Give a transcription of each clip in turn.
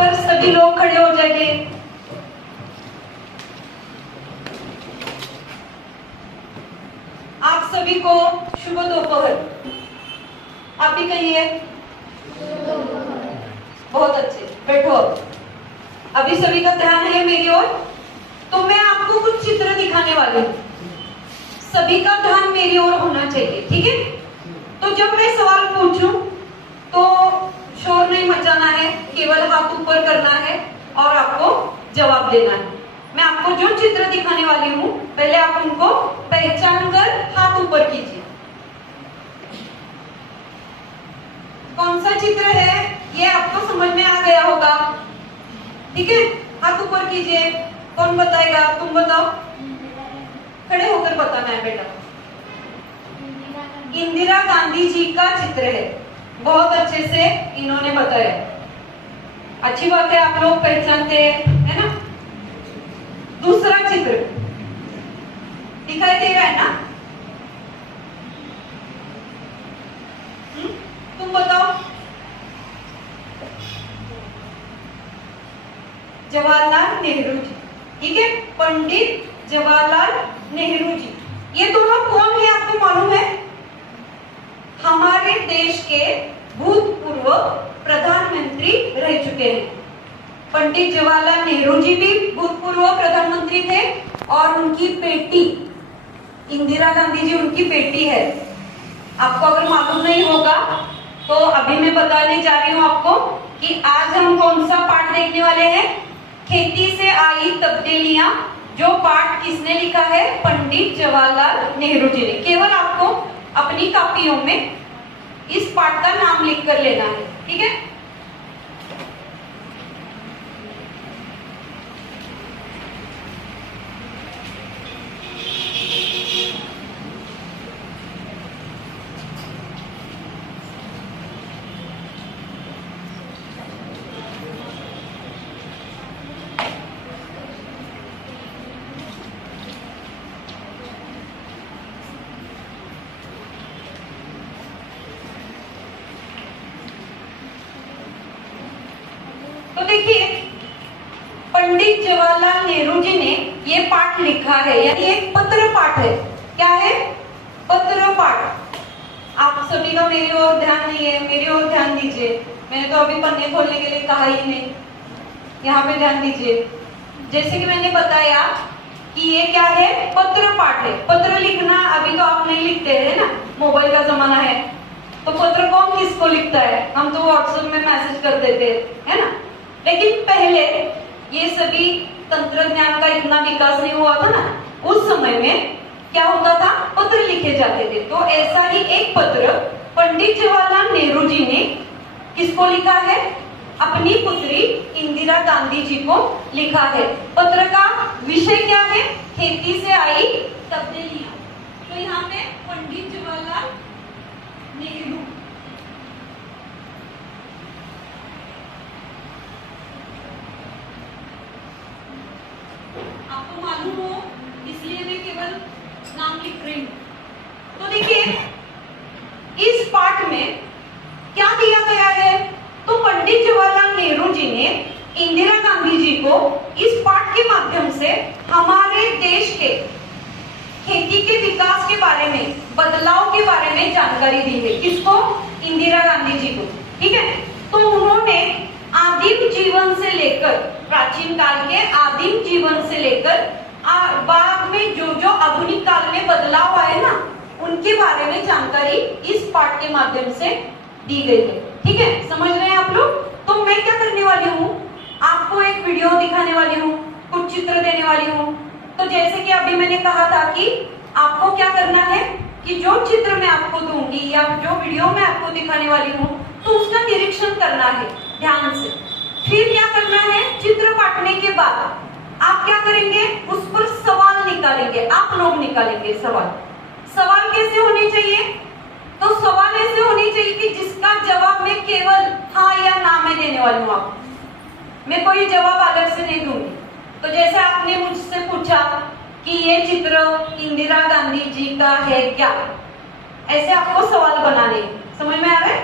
पर सभी लोग खड़े हो जाएंगे। आप सभी को शुभ दोपहर। आप भी कहिए। बहुत अच्छे, बैठो। अभी सभी का ध्यान है मेरी ओर, तो मैं आपको कुछ चित्र दिखाने वाली हूँ। सभी का ध्यान मेरी ओर होना चाहिए, ठीक है? तो जब मैं सवाल पूछूं तो शोर नहीं मचाना है, केवल हाथ ऊपर करना है और आपको जवाब देना है। मैं आपको जो चित्र दिखाने वाली हूँ, पहले आप उनको पहचान कर हाथ ऊपर कीजिए। कौन सा चित्र है ये आपको समझ में आ गया होगा, ठीक है? हाथ ऊपर कीजिए। कौन बताएगा? तुम बताओ, खड़े होकर बताना है बेटा। इंदिरा गांधी जी का चित्र है। बहुत अच्छे से इन्होंने बताया, अच्छी बात है, आप लोग पहचानते हैं, है ना? दूसरा चित्र दिखाई दे रहा है ना? तुम बताओ। जवाहरलाल नेहरू जी, ठीक है? पंडित जवाहरलाल नेहरू जी। ये दोनों कौन है आपको मालूम है? हमारे देश के भूतपूर्व प्रधानमंत्री रह चुके हैं। पंडित जवाहरलाल नेहरू जी भी भूतपूर्व प्रधानमंत्री थे और उनकी बेटी इंदिरा गांधी जी उनकी बेटी है। आपको अगर मालूम नहीं होगा तो अभी मैं बताने जा रही हूँ आपको कि आज हम कौन सा पाठ देखने वाले हैं। खेती से आई तब्दीलियां, जो पाठ किसने लिखा है? पंडित जवाहरलाल नेहरू जी ने। केवल आपको अपनी कॉपियों में इस पाठ का नाम लिख कर लेना है, ठीक है? तो देखिए, पंडित जवाहरलाल नेहरू जी ने ये पाठ लिखा है, यानी एक पत्र पाठ है। क्या है? पत्र पाठ। आप सभी का मेरी ओर ध्यान नहीं है, मेरी ओर ध्यान दीजिए। मैंने तो अभी पन्ने खोलने के लिए कहा ही नहीं, यहाँ पे ध्यान दीजिए। जैसे कि मैंने बताया कि ये क्या है? पत्र पाठ है। पत्र लिखना अभी तो आप नहीं लिखते हैं ना, मोबाइल का जमाना है, तो पत्र कौन किसको लिखता है? हम तो व्हाट्सएप में मैसेज कर देते हैं ना। लेकिन पहले ये सभी तंत्रज्ञान का इतना विकास नहीं हुआ था ना, उस समय में क्या होता था? पत्र लिखे जाते थे। तो ऐसा ही एक पत्र पंडित जवाहरलाल नेहरू जी ने किसको लिखा है? अपनी पुत्री इंदिरा गांधी जी को लिखा है। पत्र का विषय क्या है? खेती से आई तब्दीलियां। तो यहाँ पे पंडित जवाहरलाल नेहरू, आपको मालूम हो इसलिए मैं केवल नाम लिख रही हूं। तो देखिए, इस पाठ में क्या दिया गया है? तो पंडित जवाहरलाल नेहरू जी ने इंदिरा गांधी जी को इस पाठ के माध्यम से हमारे देश के खेती के विकास के बारे में, बदलाव के बारे में जानकारी दी है। किसको? इंदिरा गांधी जी को, ठीक है? तो उन्होंने आदिम जीवन से लेकर, प्राचीन काल के आदिम जीवन से लेकर बाद में जो जो आधुनिक काल में बदलाव आए ना, उनके बारे में जानकारी इस पाठ के माध्यम से दी गई है, ठीक है? समझ रहे हैं आप लोग? तो मैं क्या करने वाली हूँ, आपको एक वीडियो दिखाने वाली हूँ, कुछ चित्र देने वाली हूँ। तो जैसे कि अभी मैंने कहा था कि आपको क्या करना है कि जो चित्र मैं आपको दूंगी या जो वीडियो मैं आपको दिखाने वाली हूँ, तो उसका निरीक्षण करना है ध्यान से। फिर क्या करना है? चित्र काटने के बाद आप क्या करेंगे? उस पर सवाल निकालेंगे, आप लोग निकालेंगे सवाल। सवाल कैसे होने चाहिए? तो सवाल ऐसे होने चाहिए कि जिसका जवाब मैं केवल हाँ या ना में देने वाली हूँ। आपको मैं कोई जवाब अलग से नहीं दूंगी। तो जैसे आपने मुझसे पूछा कि ये चित्र इंदिरा गांधी जी का है क्या, ऐसे आपको सवाल बनाने हैं। समझ में आ रहा है?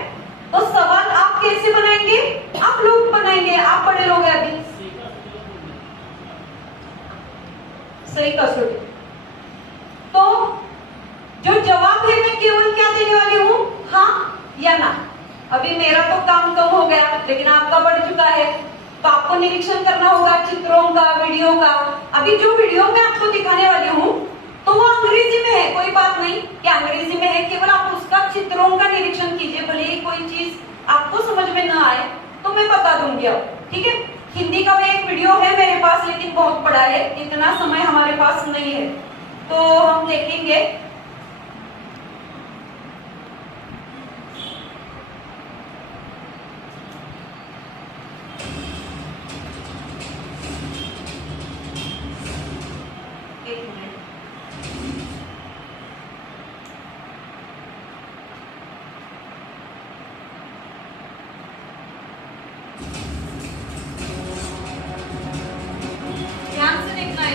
तो सवाल आप कैसे बनाएंगे? आप लोग बनाएंगे, आप बड़े लोग वास्तविक कसौटी। तो जो जवाब है मैं केवल क्या देने वाली हूँ, हाँ या ना। अभी मेरा तो काम कम हो गया लेकिन आपका बढ़ चुका है, तो आपको निरीक्षण करना होगा चित्रों का, वीडियो का। अभी जो वीडियो मैं आपको दिखाने वाली हूँ तो वो अंग्रेजी में है, कोई बात नहीं कि अंग्रेजी में है, केवल आप उसका चित्रों का निरीक्षण कीजिए। भले ही कोई चीज आपको समझ में ना आए तो मैं बता दूंगी अब, ठीक है। हिंदी का भी एक वीडियो है मेरे पास लेकिन बहुत बड़ा है, इतना समय हमारे पास नहीं है, तो हम देखेंगे। एक मिनट, ध्यान से देखना है।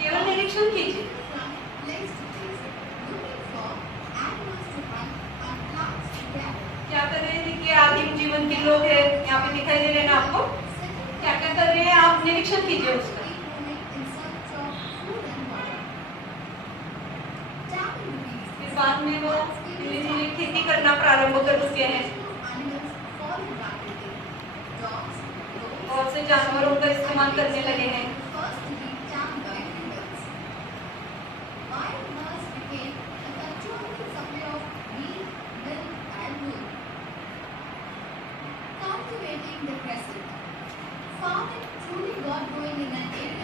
केवल निरीक्षण कीजिए। क्या कर रहे हैं कि आदिम जीवन के लोग हैं, यहाँ पे दिखाई दे रहे हैं ना आपको, क्या क्या कर रहे हैं, आप निरीक्षण कीजिए उसका। फिर बाद में वो धीरे धीरे खेती करना प्रारंभ कर चुके हैं, बहुत से जानवरों का इस्तेमाल करने लगे हैं।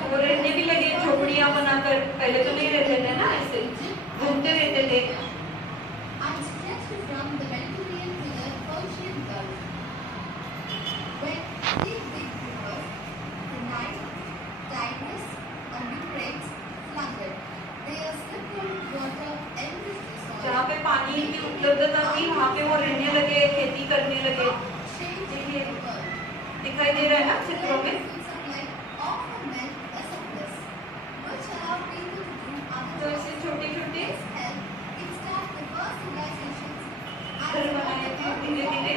वो रहने भी लगे झोपड़ियां बनाकर, पहले तो नहीं रहते थे ना, ऐसे घूमते रहते थे। जहाँ पे पानी की उपलब्धता थी वहाँ पे वो रहने लगे, खेती करने लगे। दिखाई दे रहा है ना चित्रों में। तो ऐसे छोटे छोटे घर बनाए थे, धीरे धीरे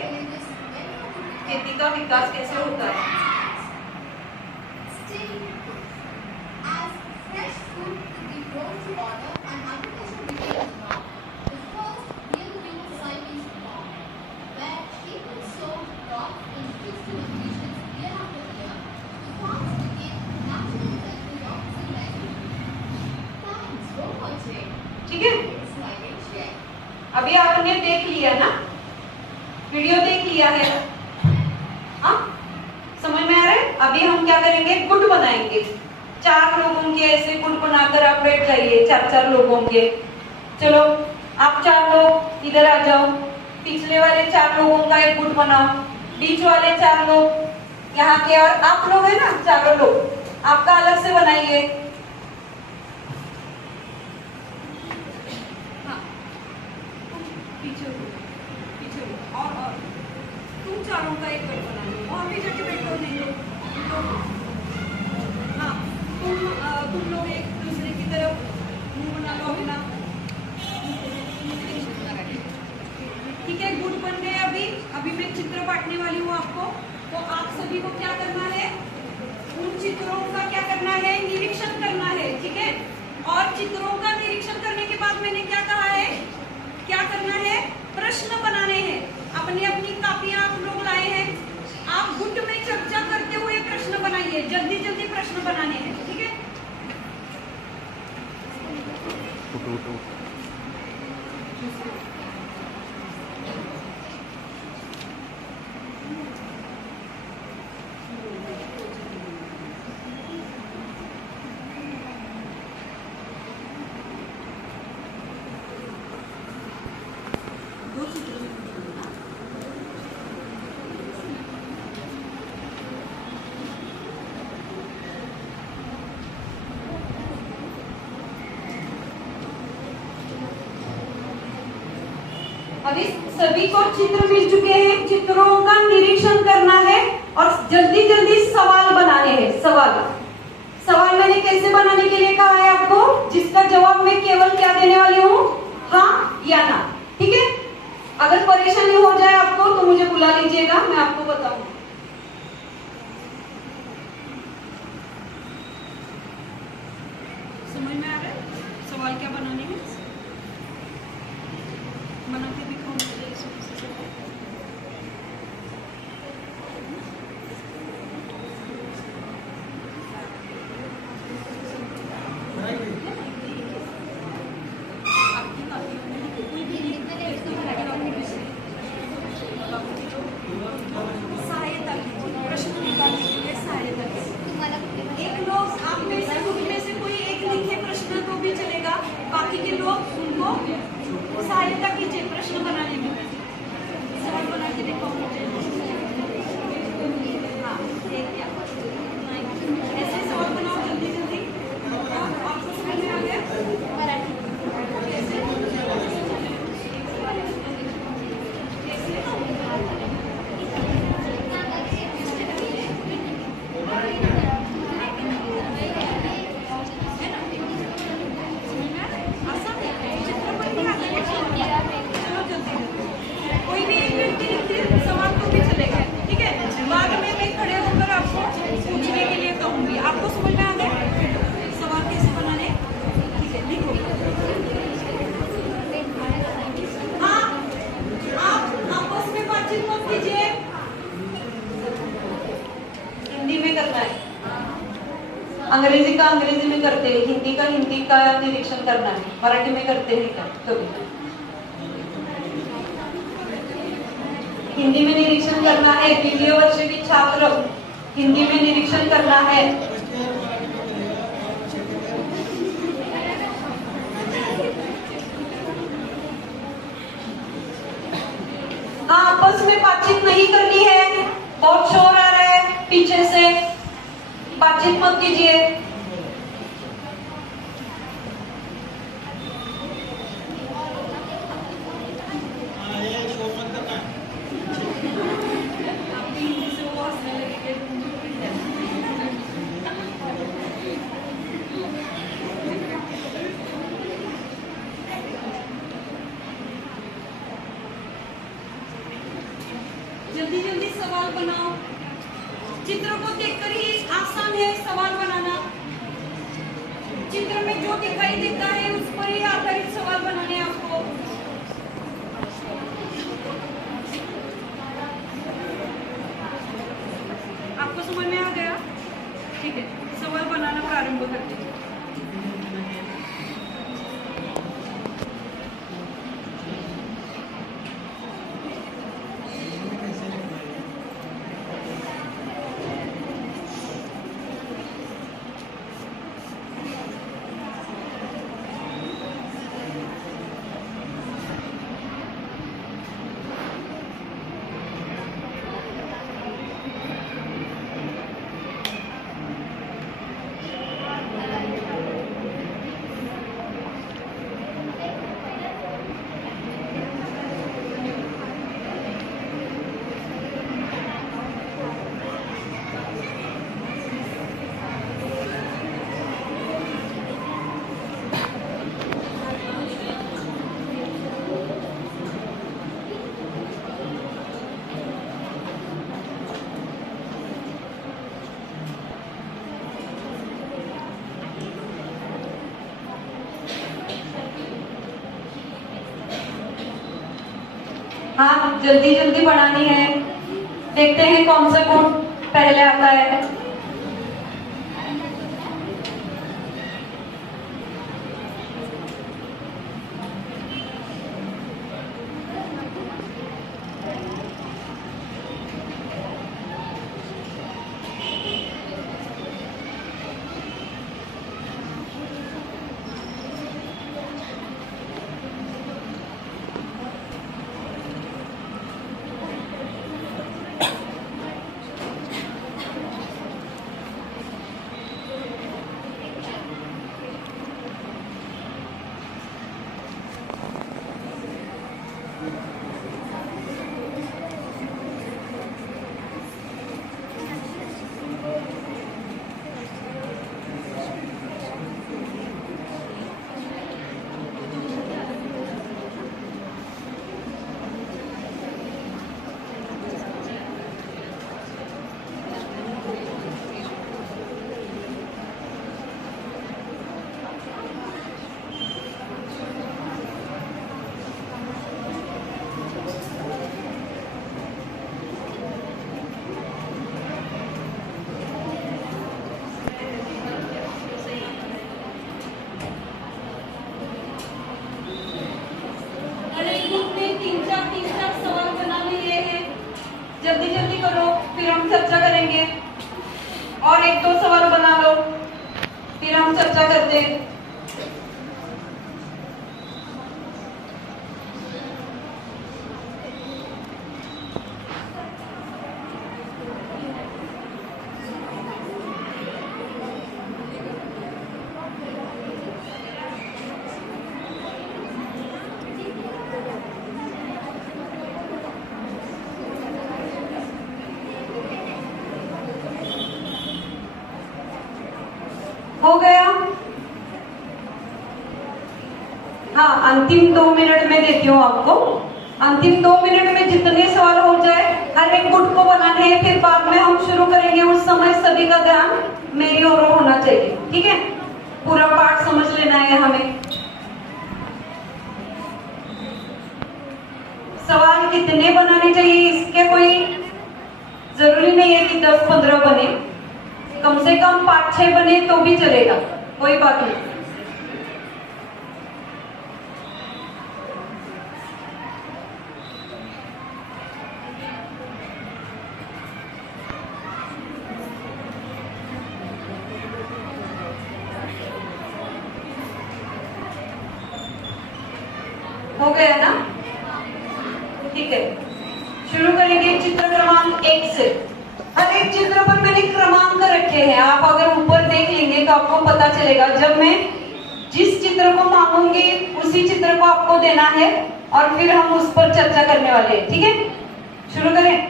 खेती का विकास कैसे होता है। ठीक है, अभी आपने देख लिया ना, वीडियो देख लिया है, हाँ समझ में आ रहा है। अभी हम क्या करेंगे, गुट बनाएंगे। 4 लोगों के ऐसे गुट बनाकर आप बैठ जाइए, 4 लोगों के। चलो आप 4 लोग इधर आ जाओ, पिछले वाले 4 लोगों का एक गुट बनाओ, बीच वाले 4 लोग यहाँ के, और आप लोग है ना 4 लोग आपका अलग से बनाइए। और तुम 4 का एक गुट बना लो, वहां पे जाके बैठो, नहीं लो। हाँ तुम लोग एक दूसरे की तरफ मुंह बना लो अपना, ठीक है। गुट बन गए। अभी मैं चित्र बांटने वाली हूँ आपको, तो आप सभी को क्या करना है, उन चित्रों का क्या करना है, निरीक्षण करना है, ठीक है। और चित्रों का निरीक्षण करने के बाद मैंने क्या कहा है, क्या करना है, प्रश्न बनाने हैं। अपनी अपनी कापियां आप लोग लाए हैं, आप गुट में चर्चा करते हुए प्रश्न बनाइए, जल्दी जल्दी प्रश्न बनाने हैं, ठीक है। अभी सभी को चित्र मिल चुके हैं, चित्रों का निरीक्षण करना है और जल्दी जल्दी सवाल बनाने हैं। सवाल मैंने कैसे बनाने के लिए कहा है आपको, जिसका जवाब मैं केवल क्या देने वाली हूँ, हाँ या ना। ठीक है, अगर परेशानी हो जाए आपको तो मुझे बुला लीजिएगा, मैं आपको बताऊंगी। समझ में आ रहा है सवाल क्या बनाने हैं? बना के दिखाओ मुझे। बाकी के लोग उनको सहायता कीजिए प्रश्न बनाने में। सवाल बना के देखो मुझे। हाँ, ऐसे सवाल बनाओ जल्दी जल्दी। आपको समझ में आ गया? कैसे? कोई भी एक व्यक्ति लिखते सवाल तो भी चलेगा। ठीक है, बाद में मैं खड़े होकर आपको पूछने के लिए कहूंगी। आपको समझ में आ गया सवाल कैसे बनाने? ठीक है, लिखो। हाँ, आप आपस में बातचीत मत कीजिए। हिंदी में करना है, अंग्रेजी का अंग्रेजी में करते हैं, हिंदी का निरीक्षण करना है। मराठी में करते हैं क्या कभी? हिंदी में निरीक्षण करना है। द्वितीय वर्ष के छात्र हिंदी में निरीक्षण करना है। हाँ, आपस में बातचीत नहीं करनी है। बहुत शोर आ रहा है पीछे से, बातचीत मत कीजिए। जल्दी जल्दी सवाल बनाओ। चित्र को देखकर ही आसान है सवाल बनाना। चित्र में जो दिखाई देता है उस पर ही आधारित सवाल बनाने हैं आपको। आपको समझ में आ गया? ठीक है, सवाल बनाना प्रारंभ करते हैं। हाँ, जल्दी जल्दी बनानी है। देखते हैं कौन सा गुण पहले आता है। चर्चा करते हैं। हो गया? हाँ, अंतिम 2 मिनट में देती हूँ आपको। अंतिम 2 मिनट में जितने सवाल हो जाए हर एक गुट को बनाने हैं, फिर बाद में हम शुरू करेंगे। उस समय सभी का ध्यान मेरी ओर होना चाहिए, ठीक है? पूरा पाठ समझ लेना है हमें। सवाल कितने बनाने चाहिए इसके कोई जरूरी नहीं है कि 10-15 बने, कम से कम 5-6 बने तो भी चलेगा, कोई बात नहीं। हो गया ना? ठीक है, शुरू करेंगे चित्र क्रमांक 1 से। हर एक चित्र पर मैंने क्रमांक रखे हैं, आप अगर ऊपर देख लेंगे तो आपको पता चलेगा। जब मैं जिस चित्र को मांगूंगी उसी चित्र को आपको देना है और फिर हम उस पर चर्चा करने वाले हैं, ठीक है? शुरू करें?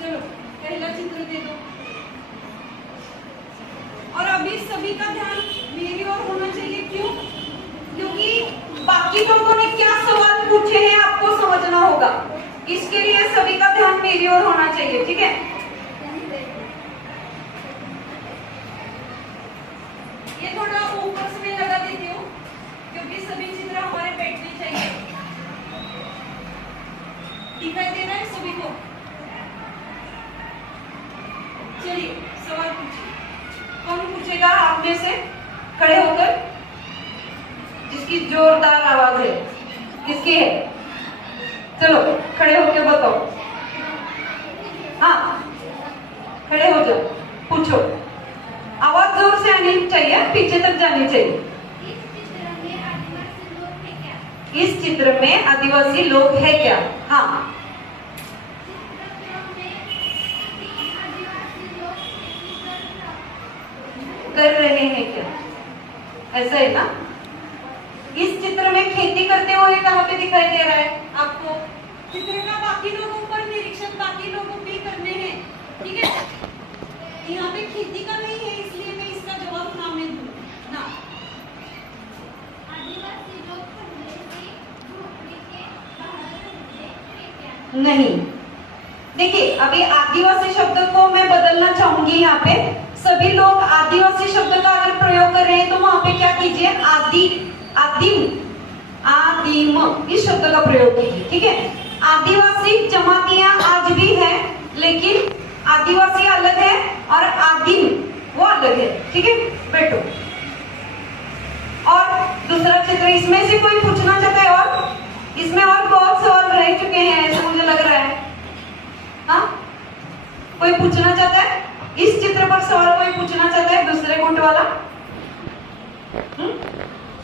चलो, पहला चित्र दे दो। और अभी सभी का ध्यान मेरी ओर होना चाहिए। क्यों? क्योंकि बाकी लोगों ने क्या सवाल पूछे हैं आपको समझना होगा, इसके लिए सभी का ध्यान मेरी ओर होना चाहिए, ठीक है? ये थोड़ा ऊपर से मैं लगा देती हूँ क्योंकि सभी चित्र हमारे बैठने चाहिए। दिखाई दे रहा है सभी को? चलिए सवाल पूछिए। कौन पूछेगा आप में से खड़े होकर? जिसकी जोरदार आवाज है, किसकी है? चलो खड़े होकर बताओ। हाँ, खड़े हो जाओ, पूछो। आवाज जोर से आनी चाहिए, पीछे तक जानी चाहिए। इस चित्र में आदिवासी लोग है क्या? हाँ। कर रहे हैं क्या? ऐसा है ना? इस चित्र में खेती करते हुए कहाँ पे दिखाई दे रहा है आपको? चित्र का बाकी लोगों पर निरीक्षण बाकी लोगों भी करने हैं, ठीक है? यहाँ पे खेती का नहीं है, इसलिए मैं इसका जवाब ना में दूं ना। आदिवासी लोग पहले से झोपड़ी के बाहर रहते हैं क्या? नहीं, देखिए अभी आदिवासी शब्द को मैं बदलना चाहूंगी। यहाँ पे सभी लोग आदिवासी शब्द का अगर प्रयोग कर रहे हैं तो वहां पे क्या कीजिए? आदिम, इस शब्द का प्रयोग कीजिए, ठीक है? आदिवासी जमातियां आज भी है, लेकिन आदिवासी अलग है और आदिम वो अलग है, ठीक है? बैठो। और दूसरा चित्र इसमें से कोई पूछना चाहता है? और इसमें और बहुत सवाल रह चुके हैं ऐसा मुझे लग रहा है। हाँ, कोई पूछना चाहता है? इस चित्र पर सवाल कोई पूछना चाहता है? दूसरे गुट वाला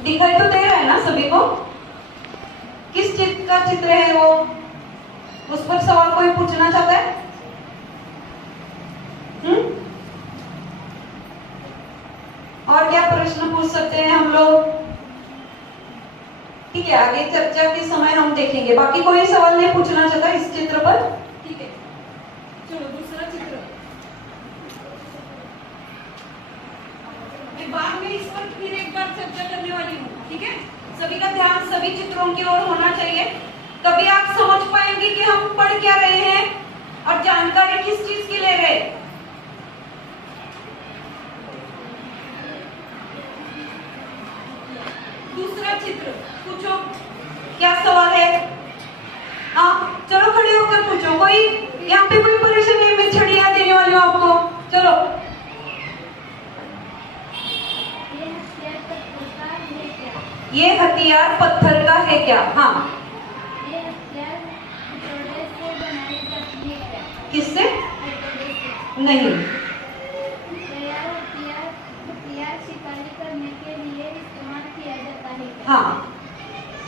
दिखाई तो दे रहा है ना सभी को? किस चित्र का चित्र है वो? उस पर सवाल कोई पूछना चाहता है? और क्या प्रश्न पूछ सकते हैं हम लोग? ठीक है, आगे चर्चा के समय हम देखेंगे। बाकी कोई सवाल नहीं पूछना चाहता इस चित्र पर? ठीक है, चलो दूसरा चित्र। मैं बाद में इस पर फिर एक बार चर्चा करने वाली हूँ, ठीक है? सभी का ध्यान सभी चित्रों की ओर होना चाहिए। तभी आप समझ पाएंगे कि हम पढ़ क्या रहे हैं और जानकारी किस चीज की ले रहे हैं। दूसरा चित्र पूछो, क्या सवाल है? हाँ, चलो खड़े होकर पूछो। कोई यहाँ पे कोई परेशानी नहीं, मैं छड़ियाँ देने वाली हूँ आपको। चलो। ये हथियार पत्थर का है क्या? हाँ। ये हथियार हथौड़े से बनाई जाती है क्या? किससे? नहीं। हथियार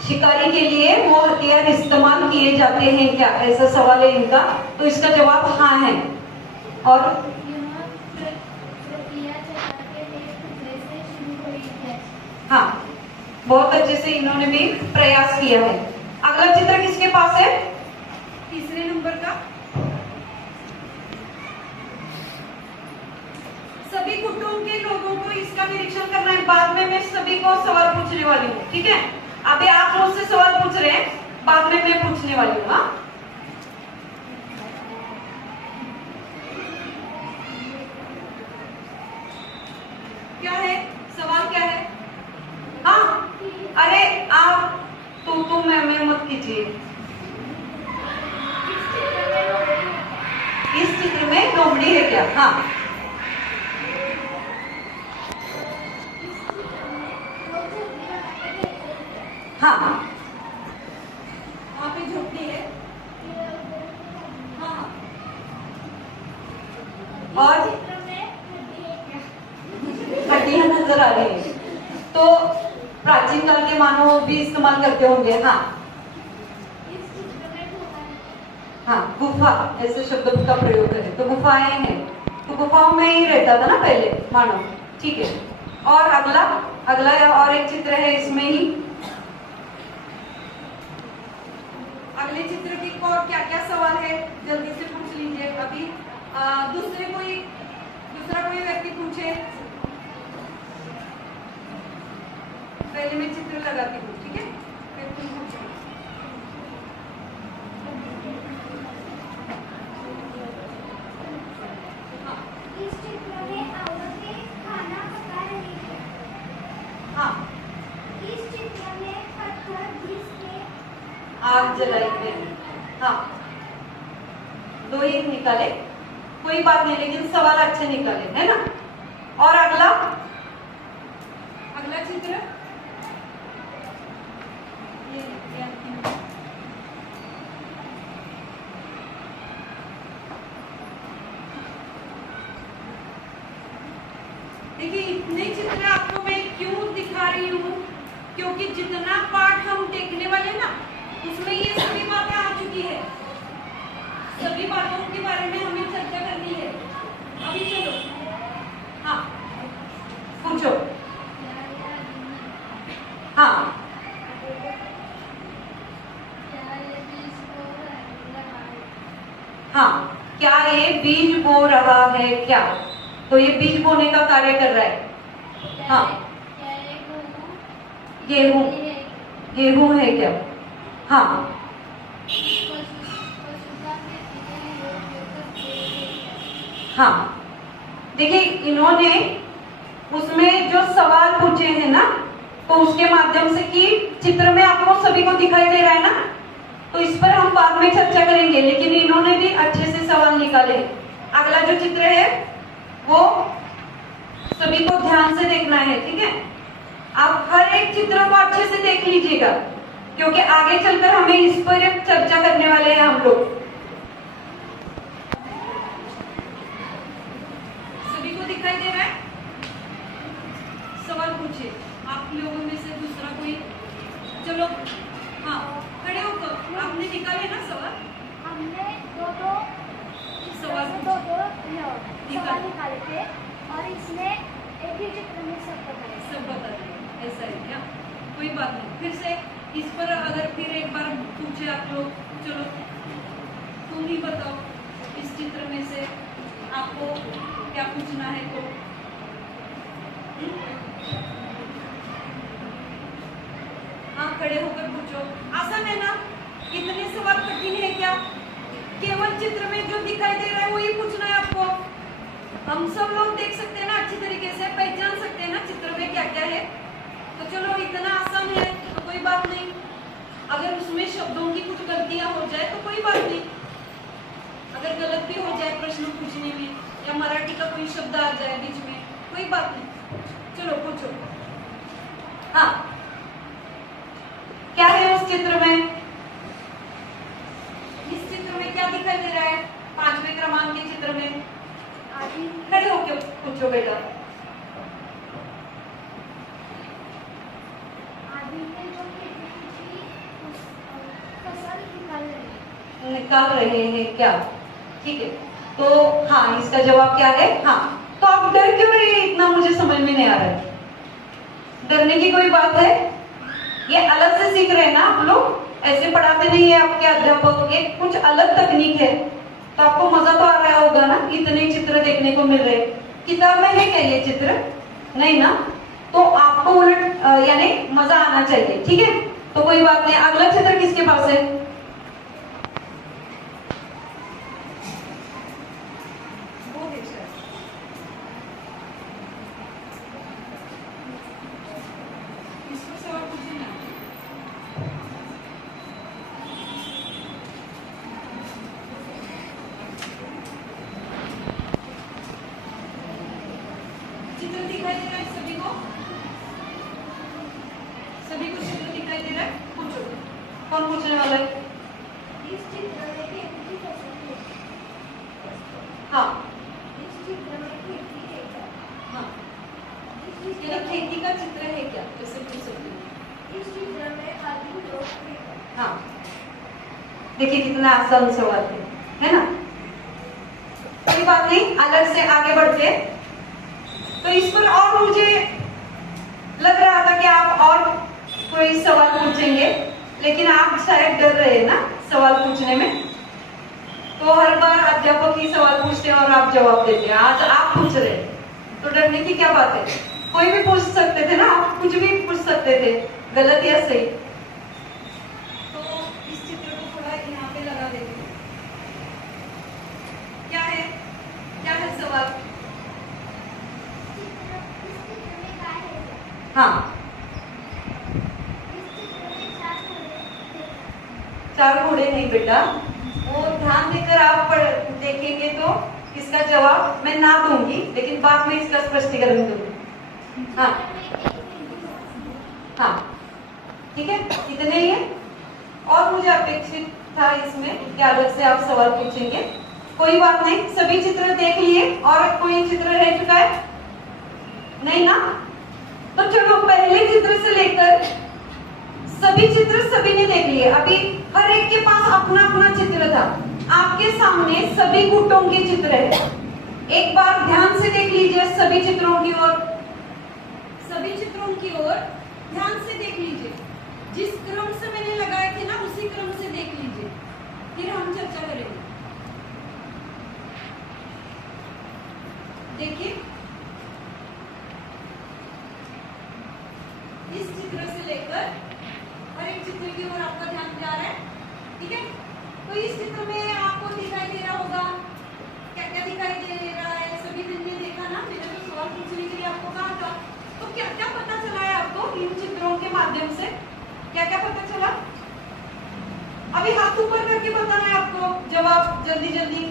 शिकारी के लिए वो हथियार इस्तेमाल किए जाते हैं क्या, ऐसा सवाल है इनका। तो इसका जवाब हाँ है। और यह प्रक्रिया चलाते हुए खुदरे से शुरू हुई है। हाँ, बहुत अच्छे से इन्होंने भी प्रयास किया है। अगला चित्र किसके पास है, तीसरे नंबर का। सभी कुटुंब के लोगों को इसका निरीक्षण करना है। बाद में मैं सभी को सवाल पूछने वाली हूँ, ठीक है। अभी आप मुझसे सवाल पूछ रहे हैं, बाद में मैं पूछने वाली हूँ। हाँ, क्या है सवाल, क्या है? हाँ, अरे आप तो मैं मत कीजिए। इस चित्र में लोमड़ी है क्या? हाँ, हाँ, वहाँ पे झोपड़ी है। हाँ, और हड्डियां नजर आ रही है, तो प्राचीन काल के मानव भी इस्तेमाल करते होंगे। हाँ, हाँ, गुफा ऐसे शब्द का प्रयोग करें तो गुफाएं हैं, तो गुफाओं में ही रहता था ना पहले मानव, ठीक है। और अगला और एक चित्र है इसमें ही। अगले चित्र की और क्या क्या सवाल है जल्दी से पूछ लीजिए। अभी दूसरा कोई व्यक्ति पूछे, पहले मैं चित्र लगाती हूँ, ठीक है, फिर तुम पूछो। इस चित्र में औरतें खाना पका रही हैं। हाँ, इस चित्र में पत्थर घिस के आग जलाई है। हाँ, दो ही निकाले, कोई बात नहीं, लेकिन सवाल अच्छे निकाले, है ना। और अगला चित्र देखिए, इतने चित्र आपको मैं क्यों दिखा रही हूँ, क्योंकि जितना पाठ हम देखने वाले ना, उसमें ये सभी बातें आ चुकी है। सभी बातों के बारे में हमें चर्चा करनी है। अभी चलो, हाँ, पूछो। हाँ, हाँ, क्या ये बीज बो रहा है क्या? तो ये बीज बोने का कार्य कर रहा है। हाँ, गेहूं है क्या? हाँ, हाँ, देखिए इन्होंने उसमें जो सवाल पूछे हैं ना, तो उसके माध्यम से कि चित्र में आपको सभी को दिखाई दे रहा है ना, तो इस पर हम बाद में चर्चा करेंगे, लेकिन इन्होंने भी अच्छे से सवाल निकाले। अगला जो चित्र है वो सभी को ध्यान से देखना है, ठीक है। आप हर एक चित्र को अच्छे से देख लीजिएगा, क्योंकि आगे चलकर हमें इस पर एक चर्चा करने वाले हैं हम लोग। सभी को दिखाई दे रहा है? सवाल पूछिए आप लोगों में से दूसरा कोई। चलो, हाँ, खड़े होकर आपने निकाले ना सवाल। हमने दो सवाल निकाले थे और इसमें एक ही चित्र में सब बता दें, ऐसा है क्या? कोई बात नहीं, फिर से इस पर अगर फिर एक बार पूछे आप लोग, चलो तुम ही बताओ इस चित्र में से आपको क्या पूछना है। तो हाँ, खड़े होकर पूछो। आसान है ना? इतने सवाल कठिन है क्या? केवल चित्र में जो दिखाई दे रहा है वही पूछना है आपको। हम सब लोग देख सकते हैं ना, अच्छी तरीके से पहचान सकते हैं ना चित्र में क्या क्या है। तो चलो, इतना आसान है तो कोई बात नहीं। अगर उसमें शब्दों की कुछ गलतियां हो जाए तो कोई बात नहीं, अगर गलत भी हो जाए प्रश्न पूछने में या मराठी का कोई शब्द आ जाए बीच में, कोई बात नहीं। चलो पूछो। हाँ, क्या है उस चित्र में? इस चित्र में क्या दिखाई दे रहा है? 5वें क्रमांक के चित्र में खड़े होके पूछो बेटा। आदि ने जो खेती की निकाल रहे हैं क्या? ठीक है, तो हाँ, इसका जवाब क्या है? हाँ। तो आप डर क्यों रहे हैं इतना, मुझे समझ में नहीं आ रहा है। डरने की कोई बात है? ये अलग से सीख रहे हैं ना आप लोग, ऐसे पढ़ाते नहीं है आपके अध्यापक, ये कुछ अलग तकनीक है। तो आपको मजा तो आ रहा होगा ना, इतने चित्र देखने को मिल रहे। किताब में है क्या ये चित्र? नहीं ना, तो आपको उलट यानी मजा आना चाहिए। ठीक है, तो कोई बात नहीं। अगला चित्र किसके पास है? चित्र दिखाई दे रहा है सभी को? सभी को चित्र दिखाई दे रहा है? पूछो, कौन पूछने वाला है? इस चित्र में खेती की फसल है। हाँ इस चित्र में खेती है क्या? हाँ, इस ये चित्र में खेती का चित्र है क्या, ऐसे पूछ सकते हो। इस चित्र में आदमी लोग हैं क्या? हाँ, देखिए कितना आसान सवाल है ना? कोई बात नहीं, अलग से आगे बढ़ते। तो इस पर और मुझे लग रहा था कि आप और कोई सवाल पूछेंगे, लेकिन आप शायद डर रहे हैं ना सवाल पूछने में। तो हर बार अध्यापक ही सवाल पूछते हैं और आप जवाब देते हैं, आज आप पूछ रहे हैं, तो डरने की क्या बात है? कोई भी पूछ सकते थे ना, आप कुछ भी पूछ सकते थे, गलत या सही। तो इस चित्र को थोड़ा यहाँ पे लगा देते हैं। क्या है, क्या है सवाल? इस चित्र में गाय है क्या? हाँ, इस चित्र में चार घोड़े हैं क्या? चार घोड़े नहीं बेटा, वो ध्यान देकर आप देखेंगे तो इसका जवाब मैं ना दूंगी, लेकिन बाद में इसका स्पष्टीकरण दूंगी। हाँ हाँ, ठीक है, इतने ही है। और मुझे अपेक्षित था इसमें कि अलग से आप सवाल पूछेंगे। कोई बात नहीं, सभी चित्र देख लिए। और कोई चित्र रह चुका है? नहीं ना? तो चलो, पहले चित्र से लेकर सभी चित्र सभी ने देख लिए। अभी हर एक के पास अपना अपना चित्र था। आपके सामने सभी गुटों के चित्र है। एक बार ध्यान से देख लीजिए सभी चित्रों की ओर, सभी चित्रों की ओर ध्यान से देख लीजिए। जिस क्रम से मैंने लगाए थे ना, उसी क्रम से देख लीजिए, फिर हम चर्चा करेंगे। देखिए, इस चित्र से लेकर हर एक चित्र की ओर आपका ध्यान जा रहा है। ठीक है, तो इस चित्र में आपको दिखाई दे रहा होगा, क्या क्या दिखाई दे रहा है? सभी दिन में देखा ना, मैंने तो सवाल पूछने के लिए आपको कहा था। तो क्या क्या पता चला है आपको इन चित्रों के माध्यम से? क्या क्या पता चला? अभी हाथ ऊपर करके बताना है आपको जवाब, जल्दी जल्दी।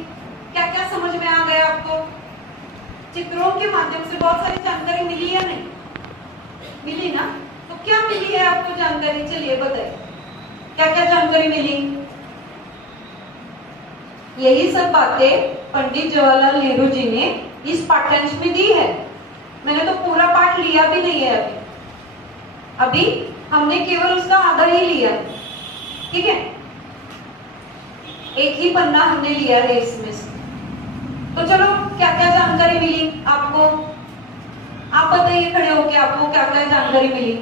क्या क्या समझ में आ गया आपको? चित्रों के माध्यम से बहुत सारी जानकारी मिली या नहीं मिली ना? तो क्या मिली है आपको जानकारी? चलिए बताइए, क्या क्या जानकारी मिली? यही सब बातें पंडित जवाहरलाल नेहरू जी ने इस पाठ्यांश में दी है। मैंने तो पूरा पाठ लिया भी नहीं है अभी हमने केवल उसका आधा ही लिया। ठीक है, एक ही पन्ना हमने लिया है इसमें से। तो चलो, क्या क्या जानकारी मिली आपको? आप बताइए खड़े होके, आपको क्या क्या जानकारी मिली?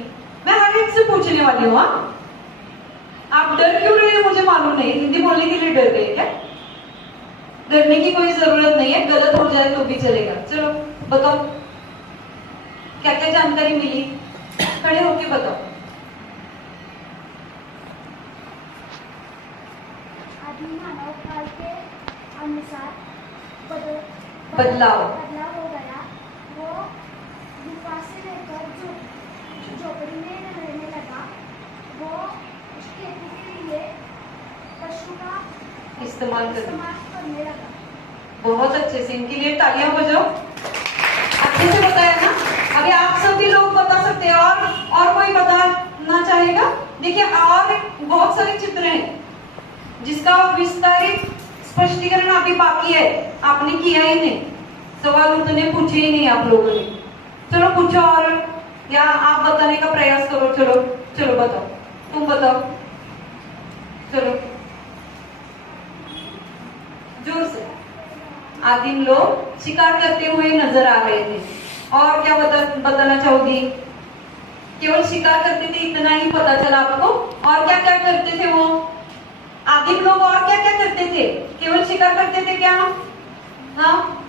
मैं हर एक से पूछने वाली हूँ। आप डर क्यों रहे हैं मुझे मालूम नहीं, हिंदी बोलने के लिए डर रहे हैं क्या? डरने की कोई जरूरत नहीं है, गलत हो जाए तो भी चलेगा। चलो बताओ, क्या क्या जानकारी मिली? खड़े होके बताओ। आदि मानव काल के अनुसार बदलाव हो गया। वो गुफा से लेकर झोपड़ी में रहने लगा। वो खेती के लिए पशु का इस्तेमाल करने लगा। बहुत अच्छे से, इनके लिए तालियां बजाओ। अच्छे से बताया ना? अभी आप सभी लोग बता सकते हैं, और कोई बताना चाहेगा? देखिए, और बहुत सारे चित्र हैं जिसका विस्तारित स्पष्टीकरण अभी बाकी है, आपने किया ही नहीं, सवाल उतने पूछे ही नहीं आप लोगों ने। चलो पूछो, और या आप बताने का प्रयास करो। चलो चलो बताओ, तुम बताओ, चलो। जोर से। आदिम लोग शिकार करते हुए नजर आ रहे थे। और क्या बताना चाहोगी? केवल शिकार करते थे इतना ही पता चला आपको? और क्या क्या करते थे वो आदिम लोग? और क्या क्या करते थे? केवल शिकार करते थे क्या? हाँ,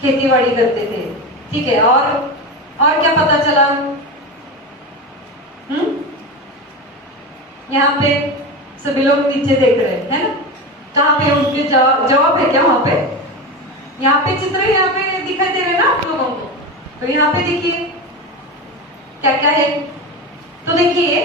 खेती बाड़ी करते थे। ठीक है, और क्या पता चला? यहाँ पे सभी लोग नीचे देख रहे हैं, है ना? कहाँ पे उनके जवाब है क्या वहां पे? यहाँ पे चित्र यहाँ पे दिखाई दे रहे हैं ना आप लोगों को? तो यहाँ पे देखिए क्या क्या है। तो देखिए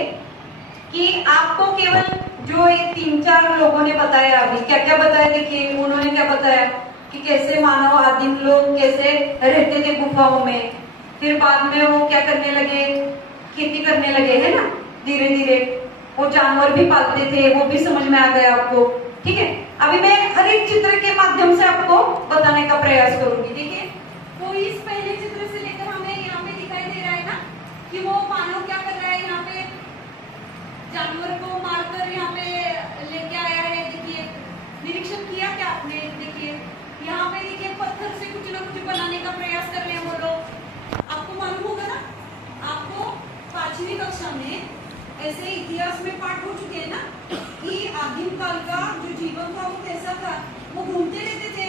कि आपको केवल जो ये 3-4 लोगों ने बताया, अभी क्या क्या बताया देखिए। उन्होंने क्या बताया कि कैसे मानव आदिम लोग कैसे रहते थे गुफाओं में, फिर बाद में वो क्या करने लगे, खेती करने लगे, है ना? धीरे धीरे वो जानवर भी पालते थे, वो भी समझ में आ गया आपको। ठीक है, अभी मैं हर एक चित्र के माध्यम से आपको बताने का प्रयास करूंगी। देखिए, तो इस पहले चित्र से लेकर हमें यहाँ पे दिखाई दे रहा है ना कि वो मानव क्या कर रहा है, यहाँ पे जानवर को मारकर यहाँ पे लेके आया है। देखिए, निरीक्षण किया क्या आपने? देखिए यहाँ पे देखिए पत्थर से कुछ ना कुछ बनाने का प्रयास कर रहे हैं वो लोग। आपको मालूम होगा ना, आपको 5वीं कक्षा में ऐसे इतिहास में पाठ हो चुके हैं ना कि आदिम काल का जो जीवन था वो कैसा था। वो घूमते रहते थे,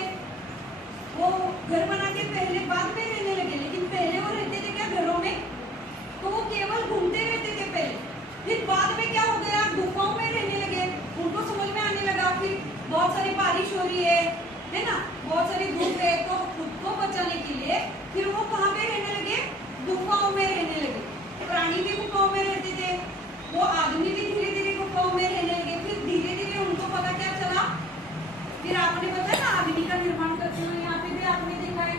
वो घर बना के पहले बाद में रहने लगे, लेकिन पहले वो रहते थे क्या घरों में? तो वो केवल घूमते रहते थे पहले, फिर बाद में क्या हो गया, गुफाओं में रहने लगे। उनको समझ में आने लगा फिर बहुत सारी बारिश हो रही है ना, बहुत सारी धूप है, तो खुद को बचाने के लिए फिर वो कहाँ पे रहने लगे? गुफाओं में रहने लगे। प्राणी भी गुफाओं में रहते थे, वो आदमी भी धीरे धीरे गुफाओं में रहने लगे। फिर धीरे धीरे उनको पता क्या चला, फिर आपने बताया ना अग्नि का निर्माण करते हुए, यहाँ पे भी आपने देखा है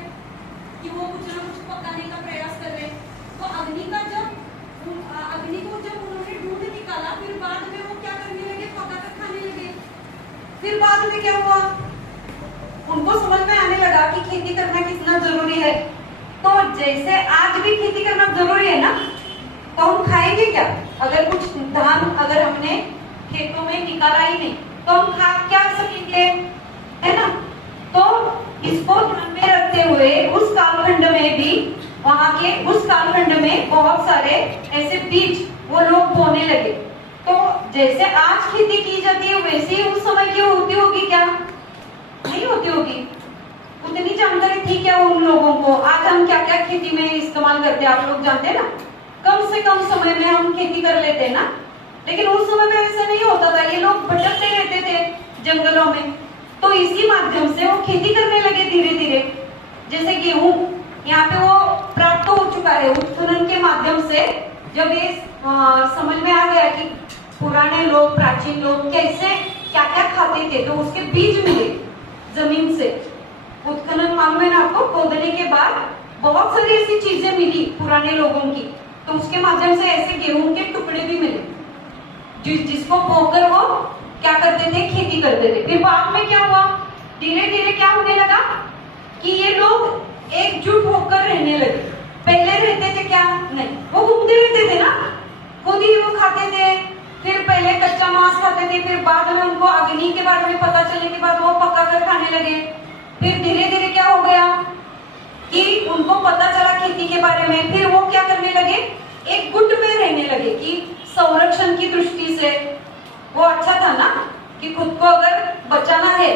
कि वो कुछ ना कुछ पकाने का प्रयास कर रहे हैं। तो अग्नि को जब उन्होंने ढूंढ निकाला, फिर बाद में वो क्या करने लगे, पकाकर खाने लगे। फिर बाद में क्या हुआ, उनको समझ में आने लगा कि खेती करना कितना जरूरी है। तो जैसे आज भी खेती करना जरूरी है ना, तो हम खाएंगे क्या? अगर कुछ धान अगर हमने खेतों में निकाला ही नहीं तो हम खा क्या सकेंगे, है ना? तो इसको ध्यान में रखते हुए उस कालखंड में भी, वहां के उस कालखंड में बहुत सारे ऐसे बीज वो लोग बोने लगे। तो जैसे आज खेती की जाती है वैसे ही उस समय की होती होगी क्या? नहीं होती होगी। उतनी जानकारी थी क्या उन लोगों को? आज हम क्या क्या खेती में इस्तेमाल करते हैं आप लोग जानते हैं ना? कम से कम समय में हम खेती कर लेते हैं ना, लेकिन उस समय में ऐसा नहीं होता था। ये लोग भटकते रहते थे जंगलों में, तो इसी माध्यम से वो खेती करने लगे धीरे धीरे। जैसे गेहूं यहाँ पे वो प्राप्त हो चुका है उत्खनन के माध्यम से। जब ये समझ में आ गया कि पुराने लोग, प्राचीन लोग कैसे क्या क्या खाते थे, तो उसके बीज मिले जमीन से। उत्खनन मालूम है ना आपको? खोदने के बाद बहुत सारी ऐसी चीजें मिली पुराने लोगों की, तो उसके माध्यम से ऐसे गेहूं के टुकड़े भी मिले जिसको बोकर वो क्या करते थे, खेती करते थे। फिर बाद में क्या हुआ, धीरे धीरे क्या होने लगा कि ये लोग एकजुट होकर रहने लगे। पहले रहते थे क्या? नहीं, वो घूमते रहते थे ना, खुद ही वो खाते थे। फिर पहले कच्चा मांस खाते थे, फिर बाद में उनको अग्नि के बारे में पता चलने के बाद वो पका कर खाने लगे। फिर धीरे धीरे क्या हो गया कि उनको पता चला खेती के बारे में, फिर वो क्या करने लगे, एक गुट में रहने लगे कि संरक्षण की दृष्टि से वो अच्छा था ना कि खुद को अगर बचाना है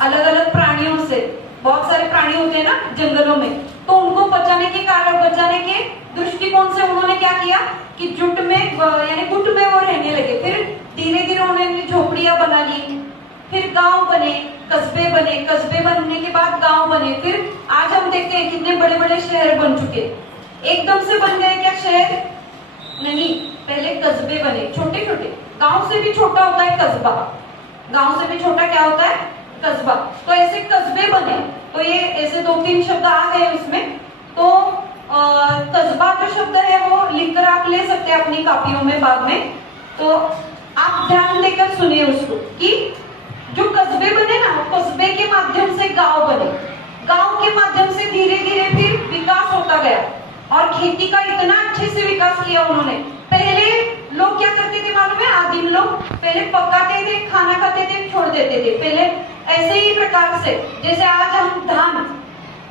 अलग अलग प्राणियों से, बहुत सारे प्राणी होते हैं ना जंगलों में, तो उनको बचाने के कारण, बचाने के दृष्टिकोण से उन्होंने क्या किया कि जुट में यानी गुट में वो रहने लगे। फिर धीरे धीरे उन्होंने झोपड़ियां बना ली, फिर गांव बने, कस्बे बने, कस्बे बनने के बाद गांव बने, फिर आज हम देखते हैं कितने बड़े बड़े शहर बन चुके। एकदम से बन गए क्या शहर? नहीं, पहले कस्बे बने, छोटे छोटे। गांव से भी छोटा होता है कस्बा, गांव से भी छोटा क्या होता है? कस्बा। तो ऐसे कस्बे बने। तो ये ऐसे 2-3 शब्द आ गए उसमें। तो कस्बा जो शब्द है वो लिखकर आप ले सकते हैं अपनी कापियों में बाद में। तो आप ध्यान देकर सुनिए उसको कि जो कस्बे बने ना, कस्बे के माध्यम से गांव बने, गांव के माध्यम से धीरे धीरे फिर विकास होता गया और खेती का इतना अच्छे से विकास किया उन्होंने। पहले लोग क्या करते थे मालूम है? आदिम लोग पहले पकाते थे, खाना खाते थे, छोड़ देते थे। पहले ऐसे ही प्रकार से जैसे आज हम धान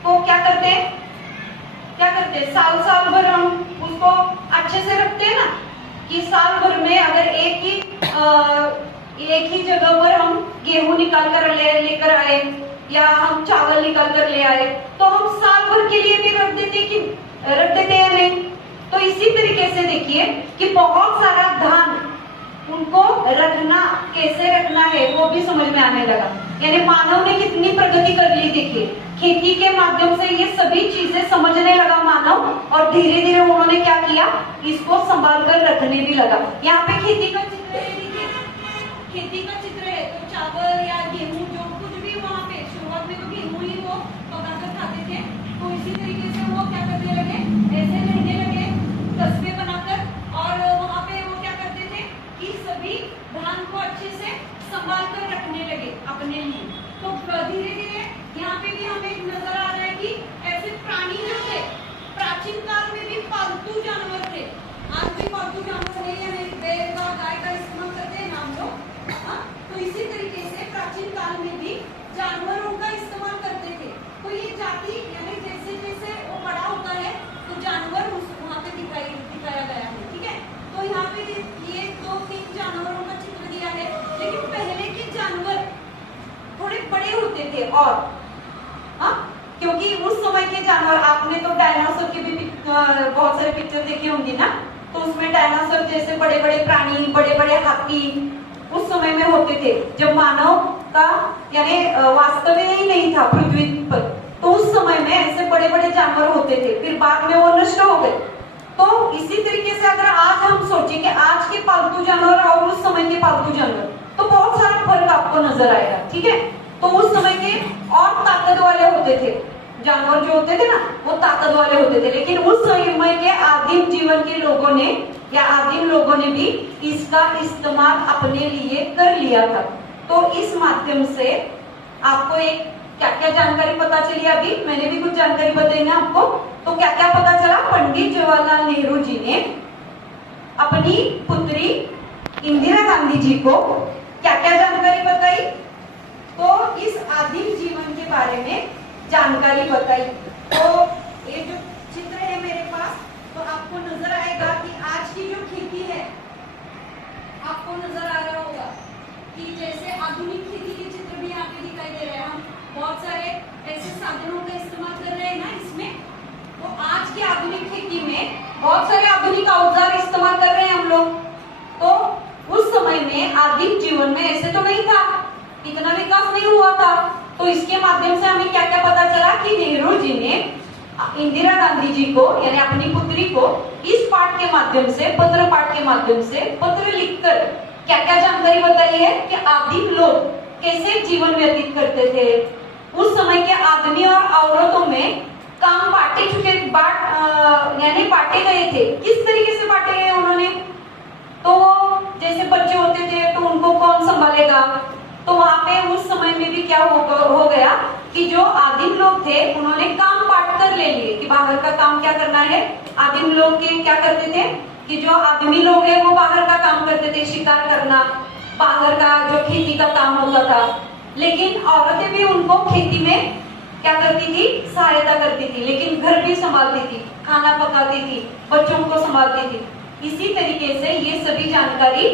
को क्या करते हैं, साल साल भर हम उसको अच्छे से रखते हैं ना, कि साल भर में अगर एक ही जगह पर हम गेहूं निकाल कर लेकर आए या हम चावल निकाल कर ले आए, तो हम साल भर के लिए भी रख देते हैं नहीं। तो इसी तरीके से देखिए कि बहुत सारा धान उनको रखना, कैसे रखना है वो भी समझ में आने लगा। यानी मानव ने कितनी प्रगति कर ली। देखिए खेती के माध्यम से ये सभी चीजें समझने लगा मानव, और धीरे धीरे उन्होंने क्या किया, इसको संभाल कर रखने भी लगा। यहाँ पे खेती का चित्र है, देखिए खेती का चित्र है। तो चावल या गेहूं जो कुछ भी वहाँ पे शुरुआत में तो गेहूं ही वो पकाकर खाते थे। तो इसी तरीके से वो क्या करने लगे, ऐसे रहने लगे कस्बे बनाकर, और वहाँ पे वो क्या करते थे कि सभी धान को अच्छे से संभाल कर रखने लगे अपने लिए। तो धीरे धीरे यहाँ पे भी हमें नजर आ रहा है कि ऐसे प्राणी जो थे प्राचीन काल में भी पालतू जानवर थे। आज भी पालतू जानवर है, यानी बैल का गाय का इस्तेमाल करते हैं नाम लोग। हाँ, तो इसी तरीके से प्राचीन काल में भी जानवरों का इस्तेमाल करते थे। तो ये जाति यानी जैसे जैसे वो बड़ा होता है तो जानवर वहाँ पे दिखाया गया है। ठीक है, तो यहाँ पे ये 2-3 जानवरों का चित्र दिया है, लेकिन पहले के जानवर थोड़े बड़े होते थे। और हाँ, क्योंकि उस समय के जानवर, आपने तो डायनासोर की भी बहुत सारे पिक्चर देखी होंगी ना, तो उसमें डायनासोर जैसे बड़े बड़े प्राणी, बड़े बड़े हाथी उस समय में होते थे, जब मानव का यानी वास्तव में ही नहीं था पृथ्वी पर। तो उस समय में ऐसे बड़े बड़े जानवर होते थे, फिर बाद में वो नष्ट हो गए। तो इसी तरीके से अगर आज हम सोचें कि आज के पालतू जानवर और उस समय के पालतू जानवर, तो बहुत सारा फर्क आपको नजर आएगा। ठीक है, तो उस समय के और ताकत वाले होते थे जानवर जो होते थे ना, वो ताकत वाले होते थे। लेकिन उस समय के आदिम जीवन के लोगों ने या आदिम लोगों ने भी इसका इस्तेमाल अपने लिए कर लिया था। तो इस माध्यम से आपको एक क्या क्या जानकारी पता चली, अभी मैंने भी कुछ जानकारी बताई ना आपको। तो क्या क्या पता चला, पंडित जवाहरलाल नेहरू जी ने अपनी पुत्री इंदिरा गांधी जी को क्या क्या जानकारी बताई, तो इस आदिम जीवन के बारे में जानकारी बताई। तो ये जो चित्र है मेरे पास, तो आपको नजर आएगा कि आज की जो खेती है, आपको नजर आ रहा होगा कि जैसे आधुनिक खेती के चित्र भी यहाँ पे दिखाई दे रहे हैं। हम बहुत सारे ऐसे साधनों का इस्तेमाल कर रहे हैं ना इसमें। तो आज की आधुनिक खेती में बहुत सारे आधुनिक औजार इस्तेमाल कर रहे हैं हम लोग। तो उस समय में आदिम जीवन में ऐसे तो नहीं था, इतना विकास नहीं हुआ था। तो इसके माध्यम से हमें क्या क्या पता चला कि नेहरू जी ने इंदिरा गांधी जी को यानी अपनी पुत्री को इस पाठ के माध्यम से, पत्र पाठ के माध्यम से पत्र लिखकर क्या क्या जानकारी बताई है कि आदिम लोग कैसे जीवन व्यतीत करते थे। उस समय के आदमी और औरतों में काम बांटे गए थे। किस तरीके से बांटे गए उन्होंने, तो जैसे बच्चे होते थे तो उनको कौन संभालेगा। तो वहां पे उस समय में भी क्या हो गया कि जो आदिम लोग थे उन्होंने काम बांट कर ले लिए कि बाहर का काम क्या करना है। आदिम लोग के क्या करते थे कि जो आदमी लोग हैं वो बाहर का काम करते थे, शिकार करना, बाहर का जो खेती का काम होता था। लेकिन औरतें भी उनको खेती में क्या करती थी, सहायता करती थी, लेकिन घर भी संभालती थी, खाना पकाती थी, बच्चों को संभालती थी। इसी तरीके से ये सभी जानकारी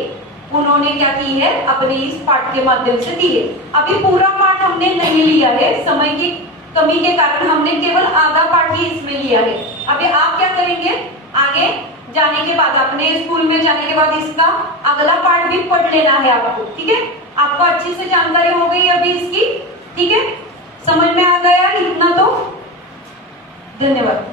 उन्होंने क्या की है, अपने इस पाठ के माध्यम से दी है। अभी पूरा पाठ हमने नहीं लिया है, समय की कमी के कारण हमने केवल आधा पाठ ही इसमें लिया है। अभी आप क्या करेंगे, आगे जाने के बाद, अपने स्कूल में जाने के बाद इसका अगला पाठ भी पढ़ लेना है आपको। ठीक है, आपको अच्छी से जानकारी हो गई अभी इसकी। ठीक है, समझ में आ गया इतना तो। धन्यवाद।